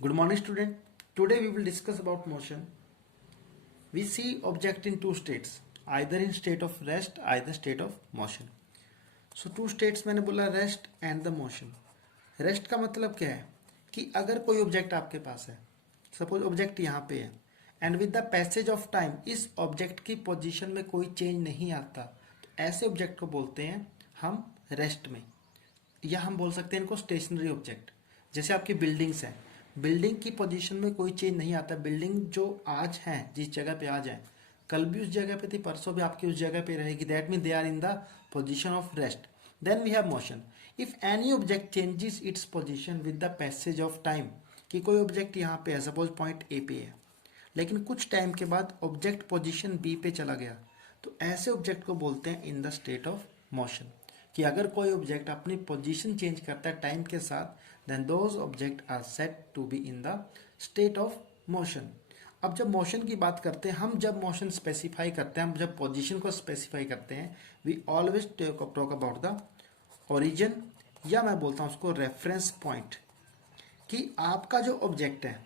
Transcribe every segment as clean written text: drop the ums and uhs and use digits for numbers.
Good morning, student. Today we will discuss about motion. We see object in two states, either in state of rest, either state of motion. So two states मैंने बोला rest and the motion. Rest का मतलब क्या है कि अगर कोई object आपके पास है, सपोज ऑब्जेक्ट यहाँ पे है, and with the passage of time इस ऑब्जेक्ट की पोजीशन में कोई चेंज नहीं आता, तो ऐसे ऑब्जेक्ट को बोलते हैं हम रेस्ट में, या हम बोल सकते हैं इनको स्टेशनरी ऑब्जेक्ट. जैसे आपकी बिल्डिंग्स हैं, बिल्डिंग की पोजीशन में कोई चेंज नहीं आता. बिल्डिंग जो आज है, जिस जगह पे आज है, कल भी उस जगह पे थी, परसों भी आपकी उस जगह पे रहेगी. That mean they are in the position of rest. Then we have motion. If any object changes its position with the passage of time, कि कोई ऑब्जेक्ट यहाँ पे है, सपोज पॉइंट ए पे है, लेकिन कुछ टाइम के बाद ऑब्जेक्ट पोजीशन बी पे चला गया, तो ऐसे ऑब्जेक्ट को बोलते हैं इन द स्टेट ऑफ मोशन. कि अगर कोई ऑब्जेक्ट अपनी पोजीशन चेंज करता है टाइम के साथ, then those object are said to be in the state of motion. अब जब मोशन की बात करते हैं, हम जब मोशन स्पेसिफाई करते हैं, हम जब पोजीशन को स्पेसिफाई करते हैं, we always talk about the origin, या मैं बोलता हूँ उसको रेफरेंस पॉइंट, कि आपका जो ऑब्जेक्ट है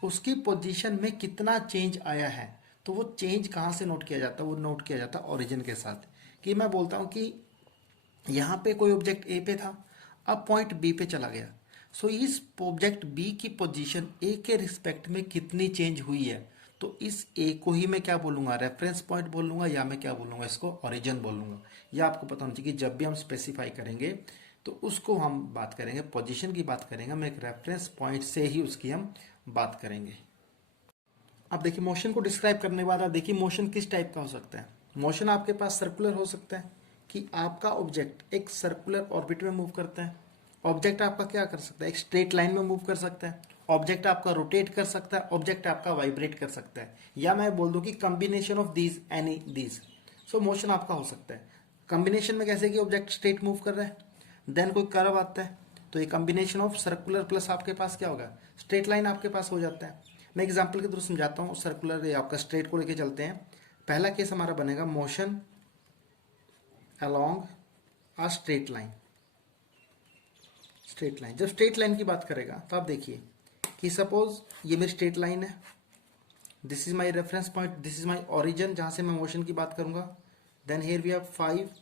उसकी पोजीशन में कितना चेंज आया है. तो वो चेंज कहाँ से नोट किया जाता है? वो नोट किया जाता है ओरिजिन के साथ. कि मैं बोलता हूँ कि यहाँ पे कोई ऑब्जेक्ट ए पे था, अब पॉइंट बी पे चला गया, सो इस ऑब्जेक्ट बी की पोजीशन ए के रिस्पेक्ट में कितनी चेंज हुई है, तो इस ए को ही मैं क्या बोलूँगा? रेफरेंस पॉइंट बोलूँगा, या मैं क्या बोलूँगा? इसको ओरिजिन बोलूँगा. या आपको पता होना चाहिए कि जब भी हम स्पेसिफाई करेंगे तो उसको हम बात करेंगे, पोजीशन की बात करेंगे, हम एक रेफरेंस पॉइंट से ही उसकी हम बात करेंगे. अब देखिए, मोशन को डिस्क्राइब करने के बाद आप देखिए मोशन किस टाइप का हो सकता है. मोशन आपके पास सर्कुलर हो सकता है, कि आपका ऑब्जेक्ट एक सर्कुलर ऑर्बिट में मूव करता है. ऑब्जेक्ट आपका क्या कर सकता है? एक स्ट्रेट लाइन में मूव कर सकता है. ऑब्जेक्ट आपका रोटेट कर सकता है. ऑब्जेक्ट आपका वाइब्रेट कर सकता है. या मैं बोल दूं कि combination of these, any these. So motion आपका हो सकता है. कॉम्बिनेशन में कैसे कि ऑब्जेक्ट स्ट्रेट मूव कर रहा है, देन कोई कर्व आता है, तो ये कॉम्बिनेशन ऑफ सर्कुलर प्लस आपके पास क्या होगा? स्ट्रेट लाइन आपके पास हो जाता है. मैं एग्जाम्पल के थ्रू समझाता हूँ. सर्कुलर आपका स्ट्रेट को लेके चलते हैं. पहला केस हमारा बनेगा motion along a straight line. Straight line, जब स्ट्रेट लाइन की बात करेगा तो आप देखिए कि सपोज ये मेरी स्ट्रेट लाइन है, this is my reference point, this is my origin जहां से मैं मोशन की बात करूंगा. Then here we have 5,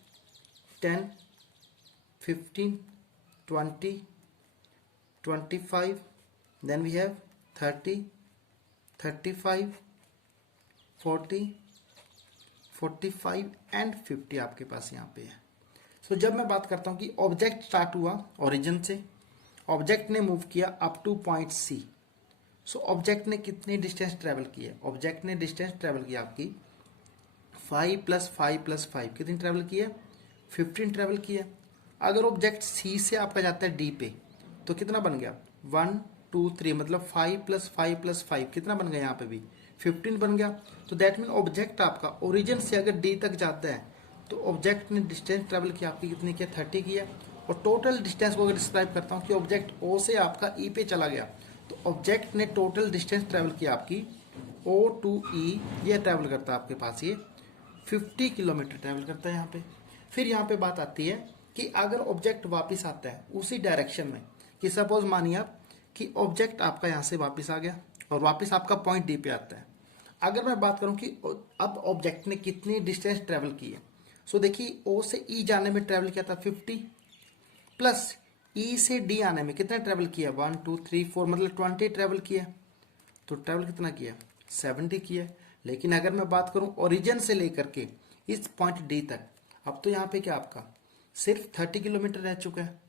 10, 15, 20, 25, then we have 30, 35, 40, 45 and 50 आपके पास यहाँ पे है. सो जब मैं बात करता हूँ कि ऑब्जेक्ट स्टार्ट हुआ ओरिजिन से, ऑब्जेक्ट ने मूव किया up to point C. So object ने कितनी डिस्टेंस ट्रेवल की है? ऑब्जेक्ट ने डिस्टेंस ट्रेवल की आपकी 5 + 5 + 5 कितनी ट्रेवल की है? 15 ट्रेवल की है. अगर ऑब्जेक्ट सी से आपका जाता है डी पे, तो कितना बन गया? 1, 2, 3, मतलब 5 + 5 + 5 कितना बन गया? यहाँ पे भी 15 बन गया. तो दैट मीन ऑब्जेक्ट आपका ओरिजिन से अगर डी तक जाता है, तो ऑब्जेक्ट ने डिस्टेंस ट्रेवल की आपकी कितनी की? 30 की है. और टोटल डिस्टेंस को अगर डिस्क्राइब करता हूँ कि ऑब्जेक्ट ओ से आपका ई पे चला गया, तो ऑब्जेक्ट ने टोटल डिस्टेंस ट्रेवल की आपकी ओ टू ई, ये ट्रेवल करता है आपके पास ये 50 किलोमीटर ट्रेवल करता है यहाँ पे. फिर यहाँ पे बात आती है कि अगर ऑब्जेक्ट वापस आता है उसी डायरेक्शन में, कि सपोज मानिए आप कि ऑब्जेक्ट आपका यहाँ से वापस आ गया और वापस आपका पॉइंट डी पे आता है. अगर मैं बात करूं कि अब ऑब्जेक्ट ने कितनी डिस्टेंस ट्रेवल की है, सो देखिए ओ से ई जाने में ट्रेवल किया था 50, प्लस ई से डी आने में कितना ट्रेवल किया? 1, 2, 3, 4, मतलब 20 ट्रेवल किया. तो ट्रेवल कितना किया? 70 किया. लेकिन अगर मैं बात करूं ओरिजिन से लेकर के इस पॉइंट डी तक, अब तो यहाँ पे क्या आपका सिर्फ 30 किलोमीटर रह चुका है,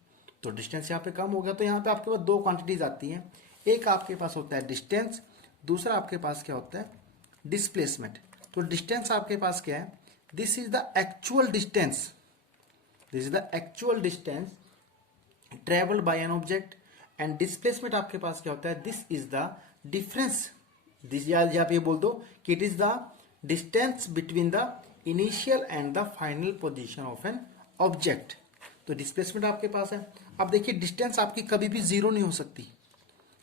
तो डिस्टेंस यहाँ पे कम हो गया. तो यहाँ पे आपके पास दो क्वांटिटीज आती हैं. एक आपके पास होता है डिस्टेंस, दूसरा आपके पास क्या होता है? डिस्प्लेसमेंट. तो डिस्टेंस आपके पास क्या है? This is the actual distance, this is the actual distance travelled by an object. And displacement आपके पास क्या होता है? This is the difference, this या पे बोल दो कि it is the distance between the initial and the final position of an object. तो डिस्प्लेसमेंट आपके पास है. अब देखिए, डिस्टेंस आपकी कभी भी जीरो नहीं हो सकती,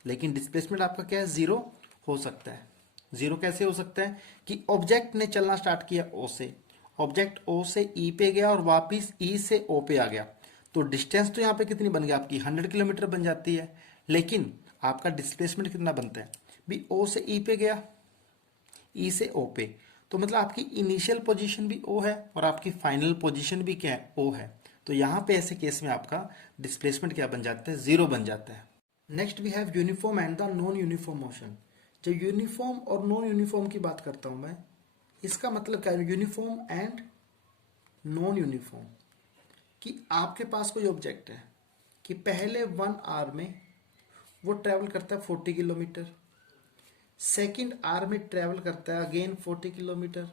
लेकिन डिस्प्लेसमेंट आपका क्या है? जीरो हो सकता है. जीरो कैसे हो सकता है? कि ऑब्जेक्ट ने चलना स्टार्ट किया ओ से, ऑब्जेक्ट ओ से ई पे गया और वापिस ई से ओ पे आ गया, तो डिस्टेंस तो यहाँ पे कितनी बन गई आपकी? 100 किलोमीटर बन जाती है. लेकिन आपका डिस्प्लेसमेंट कितना बनता है भी, ओ से ई पे गया, ई से ओ पे, तो मतलब आपकी इनिशियल पोजीशन भी ओ है और आपकी फाइनल पोजीशन भी क्या है, ओ है। तो यहाँ पे ऐसे केस में आपका डिस्प्लेसमेंट क्या बन जाता है, जीरो बन जाता है। Next we have uniform and the non uniform motion. जब यूनिफॉर्म और नॉन यूनिफॉर्म की बात करता हूं मैं, इसका मतलब क्या है, यूनिफॉर्म एंड नॉन यूनिफॉर्म, कि आपके पास कोई ऑब्जेक्ट है कि पहले 1 आवर में वो ट्रेवल करता है 40 किलोमीटर, सेकेंड आवर में ट्रेवल करता है अगेन 40 किलोमीटर,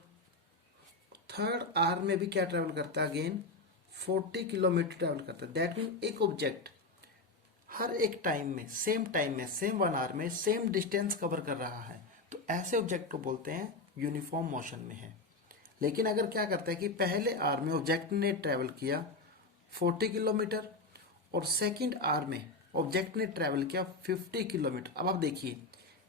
थर्ड आवर में भी क्या ट्रेवल करता है, अगेन 40 किलोमीटर ट्रेवल करता है। दैट मीन एक ऑब्जेक्ट हर एक टाइम में सेम 1 आवर में सेम डिस्टेंस कवर कर रहा है, तो ऐसे ऑब्जेक्ट को बोलते हैं यूनिफॉर्म मोशन में है। लेकिन अगर क्या करता है कि पहले आवर में ऑब्जेक्ट ने ट्रेवल किया 40 किलोमीटर और सेकेंड आवर में ऑब्जेक्ट ने ट्रेवल किया 50 किलोमीटर। अब आप देखिए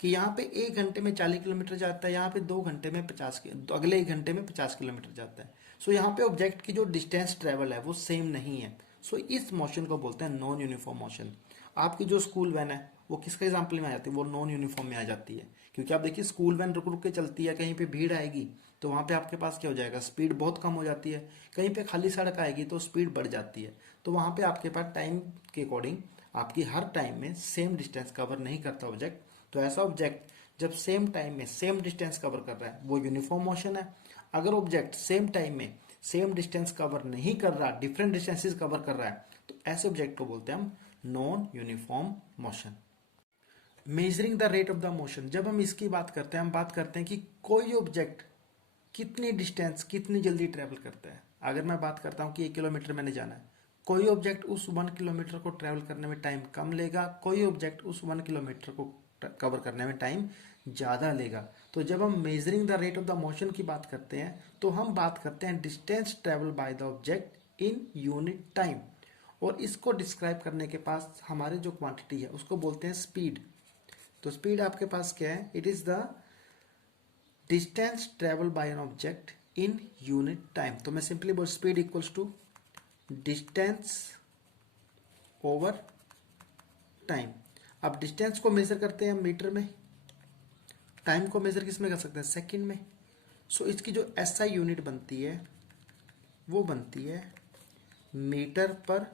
कि यहाँ पे 1 घंटे में 40 किलोमीटर जाता है, यहाँ पे 2 घंटे में 50, अगले 1 घंटे में 50 किलोमीटर जाता है। सो यहाँ पे ऑब्जेक्ट की जो डिस्टेंस ट्रेवल है वो सेम नहीं है। सो इस मोशन को बोलते हैं नॉन यूनिफॉर्म मोशन। आपकी जो स्कूल वैन है वो किसके एग्जाम्पल में आ जाती है, वो नॉन यूनिफॉर्म में आ जाती है, क्योंकि आप देखिए स्कूल वैन रुक रुक के चलती है, कहीं पे भीड़ आएगी तो वहाँ पे आपके पास क्या हो जाएगा, स्पीड बहुत कम हो जाती है, कहीं पे खाली सड़क आएगी तो स्पीड बढ़ जाती है। तो वहाँ पे आपके पास टाइम के अकॉर्डिंग आपकी हर टाइम में सेम डिस्टेंस कवर नहीं करता ऑब्जेक्ट। तो ऐसा ऑब्जेक्ट जब सेम टाइम में सेम डिस्टेंस कवर कर रहा है वो यूनिफॉर्म मोशन है। अगर ऑब्जेक्ट सेम टाइम में सेम डिस्टेंस कवर नहीं कर रहा, डिफरेंट डिस्टेंसेस कवर कर रहा है, तो ऐसे ऑब्जेक्ट को बोलते हैं हम non uniform motion. Measuring the rate of the motion, जब हम इसकी बात करते हैं हम बात करते हैं कि कोई ऑब्जेक्ट कितनी डिस्टेंस कितनी जल्दी ट्रेवल करता है। अगर मैं बात करता हूँ कि 1 किलोमीटर मैंने जाना है, कोई ऑब्जेक्ट उस 1 किलोमीटर को ट्रेवल करने में टाइम कम लेगा, कोई ऑब्जेक्ट उस 1 किलोमीटर को कवर करने में टाइम ज़्यादा लेगा। तो जब हम measuring the rate of the motion की बात करते हैं तो हम बात करते हैं distance travel by the object in unit time, और इसको डिस्क्राइब करने के पास हमारे जो क्वांटिटी है उसको बोलते हैं स्पीड। तो स्पीड आपके पास क्या है, it is the distance travel by an object in unit time. तो मैं सिंपली बोल speed equals to distance over time. अब डिस्टेंस को मेजर करते हैं मीटर में, टाइम को मेजर किस में कर सकते हैं, सेकंड में। सो इसकी जो एसआई यूनिट बनती है वो बनती है मीटर पर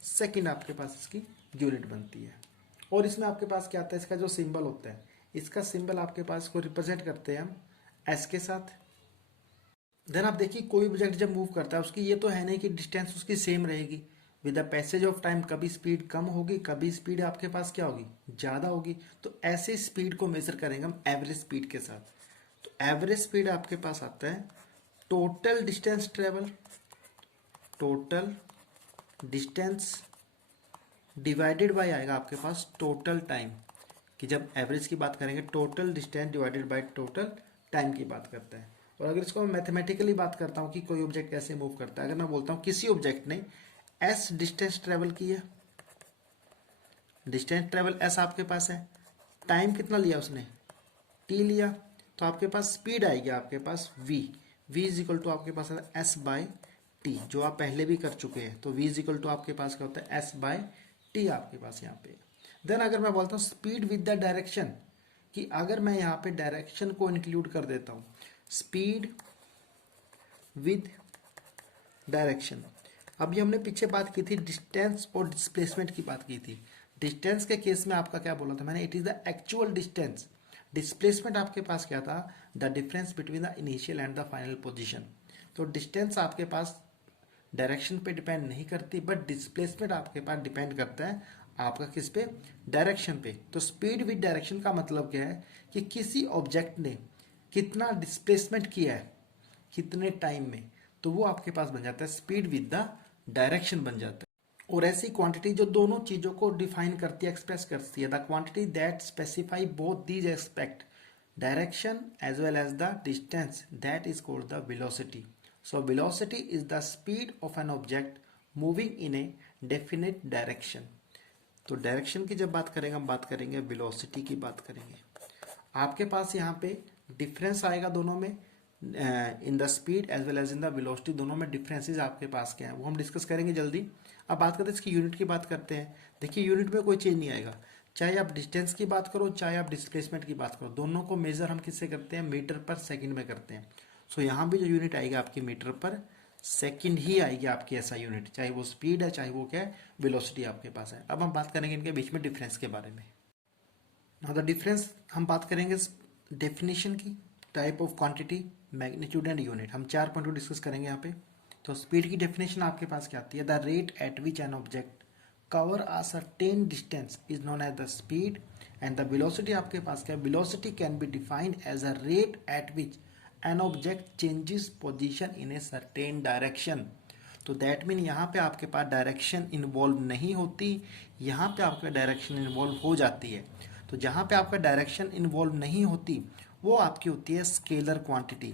सेकंड, आपके पास इसकी यूनिट बनती है। और इसमें आपके पास क्या आता है, इसका जो सिंबल होता है, इसका सिंबल आपके पास को रिप्रेजेंट करते हैं हम एस के साथ। देन आप देखिए कोई ऑब्जेक्ट जब मूव करता है उसकी ये तो है नहीं कि डिस्टेंस उसकी सेम रहेगी, with the passage of time कभी स्पीड कम होगी, कभी स्पीड आपके पास क्या होगी, ज़्यादा होगी। तो ऐसे स्पीड को मेजर करेंगे हम एवरेज स्पीड के साथ। तो एवरेज स्पीड आपके पास आता है total distance travel, total distance divided by आएगा आपके पास टोटल टाइम, कि जब एवरेज की बात करेंगे total distance divided by total time की बात करता है। और अगर इसको मैं मैथमेटिकली बात करता हूँ कि कोई ऑब्जेक्ट कैसे मूव करता है, अगर मैं बोलता हूँ किसी ऑब्जेक्ट ने एस डिस्टेंस ट्रेवल की है, डिस्टेंस ट्रेवल एस आपके पास है, टाइम कितना लिया उसने, टी लिया, तो आपके पास स्पीड आएगी आपके पास V, V is equal to आपके पास एस बाय टी, जो आप पहले भी कर चुके हैं। तो वी इज इक्वल टू आपके पास क्या होता है, एस बाय टी आपके पास यहाँ पे। देन अगर मैं बोलता हूँ स्पीड विद द डायरेक्शन, कि अगर मैं यहाँ पे डायरेक्शन को इंक्लूड कर देता हूँ, स्पीड विद डायरेक्शन। अभी हमने पीछे बात की थी डिस्टेंस और डिस्प्लेसमेंट की बात की थी। डिस्टेंस के केस में आपका क्या बोला था मैंने, it is the actual distance. Displacement आपके पास क्या था, the difference between the initial and the final position. तो डिस्टेंस आपके पास डायरेक्शन पे डिपेंड नहीं करती, बट डिस्प्लेसमेंट आपके पास डिपेंड करता है आपका किस पे, डायरेक्शन पे। तो स्पीड विद डायरेक्शन का मतलब क्या है कि किसी ऑब्जेक्ट ने कितना डिस्प्लेसमेंट किया है कितने टाइम में, तो वो आपके पास बन जाता है स्पीड विद द डायरेक्शन बन जाता है। और ऐसी क्वांटिटी जो दोनों चीजों को डिफाइन करती है, एक्सप्रेस करती है, the quantity that specify both these aspect, direction as well as the distance, that is called the velocity. So velocity is the speed of an object moving in a definite direction. तो direction की जब बात करेंगे हम बात करेंगे velocity की बात करेंगे। आपके पास यहाँ पे डिफरेंस आएगा दोनों में, in the speed as well as in the velocity, दोनों में डिफरेंसेस आपके पास क्या है वो हम डिस्कस करेंगे जल्दी। अब बात करते हैं इसकी यूनिट की बात करते हैं। देखिए यूनिट में कोई चेंज नहीं आएगा, चाहे आप डिस्टेंस की बात करो चाहे आप डिस्प्लेसमेंट की बात करो, दोनों को मेजर हम किससे करते हैं, मीटर पर सेकंड में करते हैं। सो यहाँ भी जो यूनिट आएगी आपकी मीटर पर सेकंड ही आएगी आपकी ऐसा यूनिट, चाहे वो स्पीड है चाहे वो क्या है वेलोसिटी आपके पास है। अब हम बात करेंगे इनके बीच में डिफरेंस के बारे में। नाउ द डिफरेंस हम बात करेंगे डेफिनेशन की, type of quantity, magnitude and unit. हम 4 पॉइंट डिस्कस करेंगे यहाँ पे। तो स्पीड की डेफिनेशन आपके पास क्या आती है, the rate at which an object cover a certain distance is known as the speed. And the velocity आपके पास क्या है, velocity can be defined as a rate at which an object changes position in a certain direction. तो that mean यहाँ पे आपके पास direction involve नहीं होती, यहाँ पे आपका डायरेक्शन इन्वॉल्व हो जाती है। तो जहाँ पे आपका डायरेक्शन इन्वॉल्व नहीं होती वो आपकी होती है स्केलर क्वांटिटी।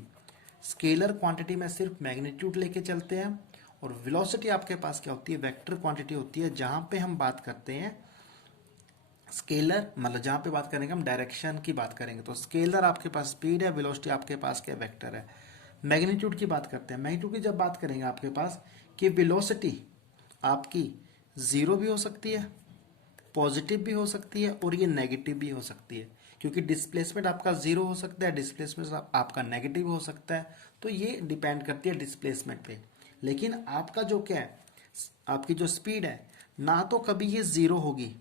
स्केलर क्वांटिटी में सिर्फ मैग्नीट्यूड लेके चलते हैं, और वेलोसिटी आपके पास क्या होती है, वेक्टर क्वांटिटी होती है। जहाँ पे हम बात करते हैं स्केलर, मतलब जहाँ पे बात करेंगे हम डायरेक्शन की बात करेंगे, तो स्केलर आपके पास स्पीड है, वेलोसिटी आपके पास क्या वेक्टर है। मैग्नीट्यूड की बात करते हैं, मैग्नीट्यूड की जब बात करेंगे आपके पास कि वेलोसिटी आपकी जीरो भी हो सकती है, पॉजिटिव भी हो सकती है, और ये नेगेटिव भी हो सकती है, क्योंकि डिस्प्लेसमेंट आपका जीरो हो सकता है, डिस्प्लेसमेंट आपका नेगेटिव हो सकता है। तो ये डिपेंड करती है डिस्प्लेसमेंट पे। लेकिन आपका जो क्या है, आपकी जो स्पीड है, ना तो कभी ये जीरो होगी,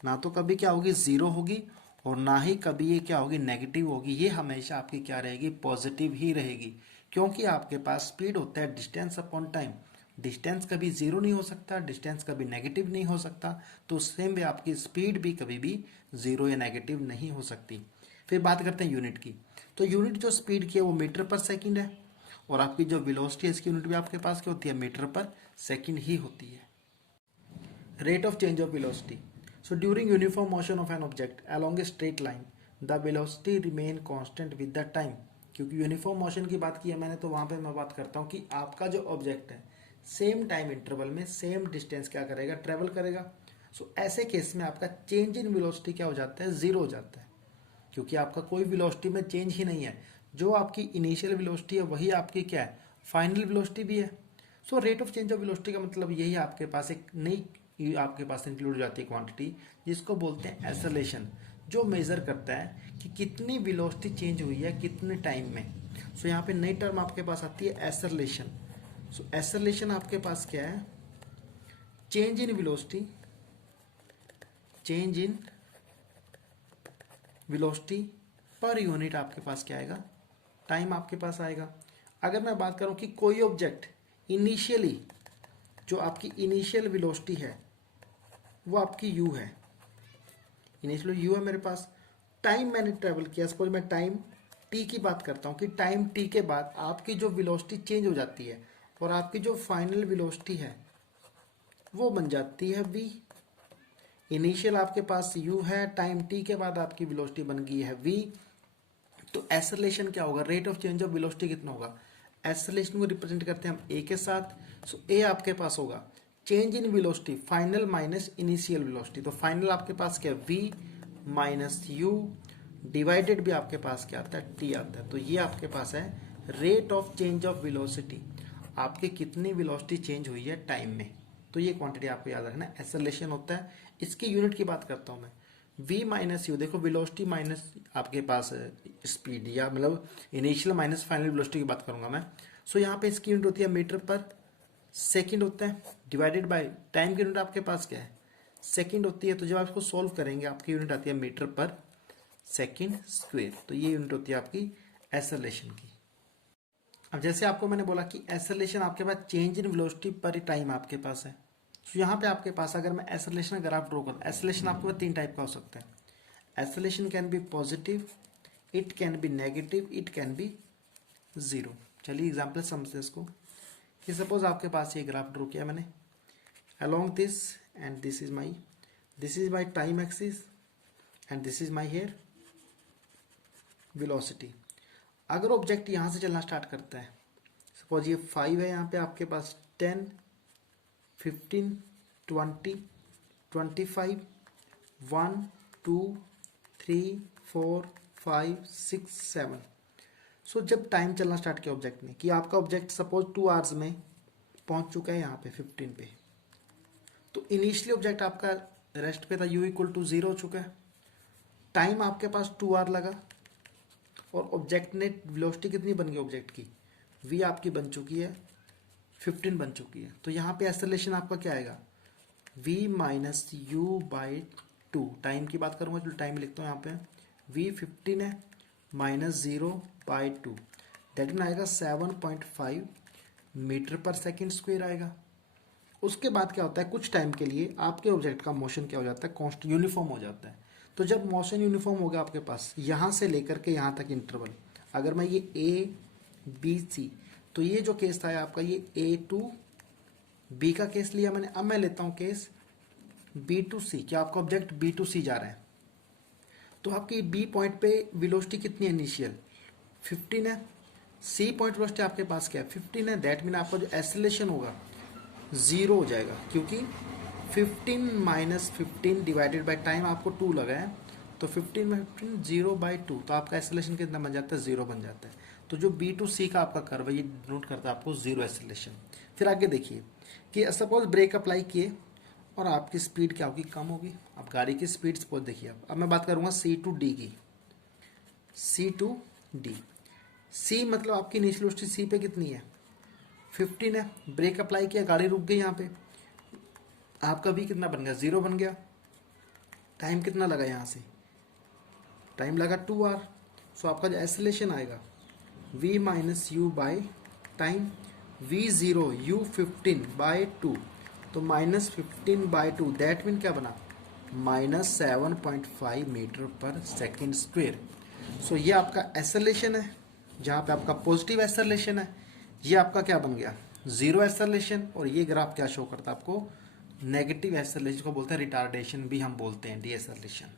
ना तो कभी क्या होगी जीरो होगी, और ना ही कभी ये क्या होगी नेगेटिव होगी। ये हमेशा आपकी क्या रहेगी, पॉजिटिव ही रहेगी, क्योंकि आपके पास स्पीड होता है डिस्टेंस अपॉन टाइम। डिस्टेंस कभी जीरो नहीं हो सकता, डिस्टेंस कभी नेगेटिव नहीं हो सकता, तो सेम वे आपकी स्पीड भी कभी भी जीरो या नेगेटिव नहीं हो सकती। फिर बात करते हैं यूनिट की। तो यूनिट जो स्पीड की है वो मीटर पर सेकंड है, और आपकी जो वेलोसिटी है इसकी यूनिट भी आपके पास क्या होती है, मीटर पर सेकंड ही होती है। Rate of change of velocity. So during uniform motion of an object along a straight line, the velocity remain constant with the time. क्योंकि यूनिफॉर्म मोशन की बात की है मैंने, तो वहाँ पे मैं बात करता हूँ कि आपका जो ऑब्जेक्ट है सेम टाइम इंटरवल में सेम डिस्टेंस क्या करेगा, ट्रेवल करेगा। सो ऐसे केस में आपका चेंज इन वेलोसिटी क्या हो जाता है, जीरो हो जाता है, क्योंकि आपका कोई वेलोसिटी में चेंज ही नहीं है। जो आपकी इनिशियल वेलोसिटी है वही आपकी क्या है, फाइनल वेलोसिटी भी है। So rate of change of velocity का मतलब यही आपके पास एक नई आपके पास इंक्लूड हो जाती है क्वांटिटी, जिसको बोलते हैं एक्सेलरेशन, जो मेजर करता है कि कितनी वेलोसिटी चेंज हुई है कितने टाइम में। सो यहाँ पे नई टर्म आपके पास आती है एक्सेलरेशन। सो एक्सेलरेशन आपके पास क्या है, change in velocity, change in velocity per unit आपके पास क्या आएगा, टाइम आपके पास आएगा। अगर मैं बात करूं कि कोई ऑब्जेक्ट इनिशियली, जो आपकी इनिशियल वेलोसिटी है वो आपकी u है, इनिशियली u है मेरे पास, टाइम मैंने ट्रेवल किया, सपोज मैं टाइम t की बात करता हूँ कि टाइम t के बाद आपकी जो वेलोसिटी चेंज हो जाती है, और आपकी जो फाइनल वेलोसिटी है वो बन जाती है v। इनिशियल आपके पास u है, टाइम t के बाद आपकी वेलोसिटी बन गई है v। तो एक्सेलरेशन क्या होगा, rate of change of velocity कितना होगा, एक्सेलरेशन को रिप्रेजेंट करते हैं हम a के साथ। सो a आपके पास होगा change in velocity final minus initial velocity. तो फाइनल आपके पास क्या है, v माइनस u डिवाइडेड भी आपके पास क्या आता है, t आता है। तो ये आपके पास है rate of change of velocity, आपकी कितनी वेलोसिटी चेंज हुई है टाइम में। तो ये क्वांटिटी आपको याद रखना, एक्सेलरेशन होता है। इसकी यूनिट की बात करता हूँ मैं, v माइनस यू, देखो वेलोसिटी माइनस आपके पास स्पीड, या मतलब इनिशियल माइनस फाइनल वेलोसिटी की बात करूंगा मैं। सो यहाँ पे इसकी यूनिट होती है मीटर पर सेकंड होता है, डिवाइडेड बाय टाइम की यूनिट आपके पास क्या है, सेकंड होती है। तो जब आप इसको सोल्व करेंगे आपकी यूनिट आती है मीटर पर सेकंड स्क्वायर। तो ये यूनिट होती है आपकी एक्सेलरेशन की। अब जैसे आपको मैंने बोला कि एक्सेलरेशन आपके पास चेंज इन वेलोसिटी पर टाइम आपके पास है। तो यहाँ पे आपके पास अगर मैं एक्सेलरेशन ग्राफ ड्रॉ करूँ, एक्सेलरेशन आपके पास 3 टाइप का हो सकता है। Acceleration can be positive, it can be negative, it can be zero. चलिए एग्जाम्पल समझते हैं इसको, कि सपोज आपके पास ये ग्राफ ड्रॉ किया मैंने along this, and this is my time axis, and this is my here velocity। अगर ऑब्जेक्ट यहाँ से चलना स्टार्ट करता है, सपोज ये 5 है, यहाँ पे आपके पास 10, 15, 20, 25, 1, 2, 3, 4, 5, 6, 7। सो जब टाइम चलना स्टार्ट किया ऑब्जेक्ट ने, कि आपका ऑब्जेक्ट सपोज 2 आवर्स में पहुंच चुका है यहाँ पे 15 पे, तो इनिशियली ऑब्जेक्ट आपका रेस्ट पे था, u इक्वल टू 0 हो चुका है। टाइम आपके पास 2r लगा और ऑब्जेक्ट ने वेलोसिटी कितनी बन गई ऑब्जेक्ट की, v आपकी बन चुकी है 15 बन चुकी है। तो यहाँ पे एक्सेलरेशन आपका क्या आएगा, v minus you by 2। Time की बात करूँगा, चलो टाइम लिखता हूँ यहाँ पे, v 15 है माइनस 0 बाई 2, दैट मीन आएगा 7.5 मीटर पर सेकेंड स्क्वायर आएगा। उसके बाद क्या होता है, कुछ टाइम के लिए आपके ऑब्जेक्ट का मोशन क्या हो जाता है, कॉन्स्ट यूनिफॉर्म हो जाता है। तो जब मोशन यूनिफॉर्म हो गया आपके पास यहाँ से लेकर के यहाँ तक इंटरवल, अगर मैं ये ए बी सी, तो ये जो केस था आपका, ये ए टू बी का केस लिया मैंने। अब मैं लेता हूँ केस बी टू सी, क्या आपका ऑब्जेक्ट बी टू सी जा रहा है, तो आपकी बी पॉइंट पे वेलोसिटी कितनी है इनिशियल 15 है, सी पॉइंट वेलोसिटी आपके पास क्या है 15 है, दैट मीन आपका जो एक्सेलरेशन होगा 0 हो जाएगा, क्योंकि 15 माइनस 15 डिवाइडेड बाई टाइम आपको 2 लगा है, तो 15 में 15 0 बाई 2, तो आपका एक्सेलरेशन कितना बन जाता है 0 बन जाता है। तो जो बी टू सी का आपका कर्व है ये नोट करता है आपको 0 एक्सेलरेशन। फिर आगे देखिए कि सपोज ब्रेक अप्लाई किए और आपकी स्पीड क्या होगी, कम होगी। अब गाड़ी की स्पीड सपोज देखिए, अब मैं बात करूँगा सी टू डी की, सी टू डी, सी मतलब आपकी इनिशियल वेलोसिटी सी पे कितनी है 15 है, ब्रेक अप्लाई किया, गाड़ी रुक गई यहाँ पे, आपका v कितना बन गया 0 बन गया। टाइम कितना लगा यहाँ से, टाइम लगा 2r, सो आपका जो एक्सेलरेशन आएगा v minus you by time, v0 u 15 by 2, तो माइनस 15 बाई 2, दैट मीन क्या बना माइनस 7.5 मीटर पर सेकेंड स्क्वेयर। सो ये आपका एक्सेलरेशन है, जहाँ पे आपका पॉजिटिव एक्सेलरेशन है, ये आपका क्या बन गया 0 एक्सेलरेशन। और ये ग्राफ क्या शो करता है आपको, नेगेटिव एक्सेलरेशन को बोलते हैं रिटार्डेशन भी हम बोलते हैं, डी एक्सेलरेशन।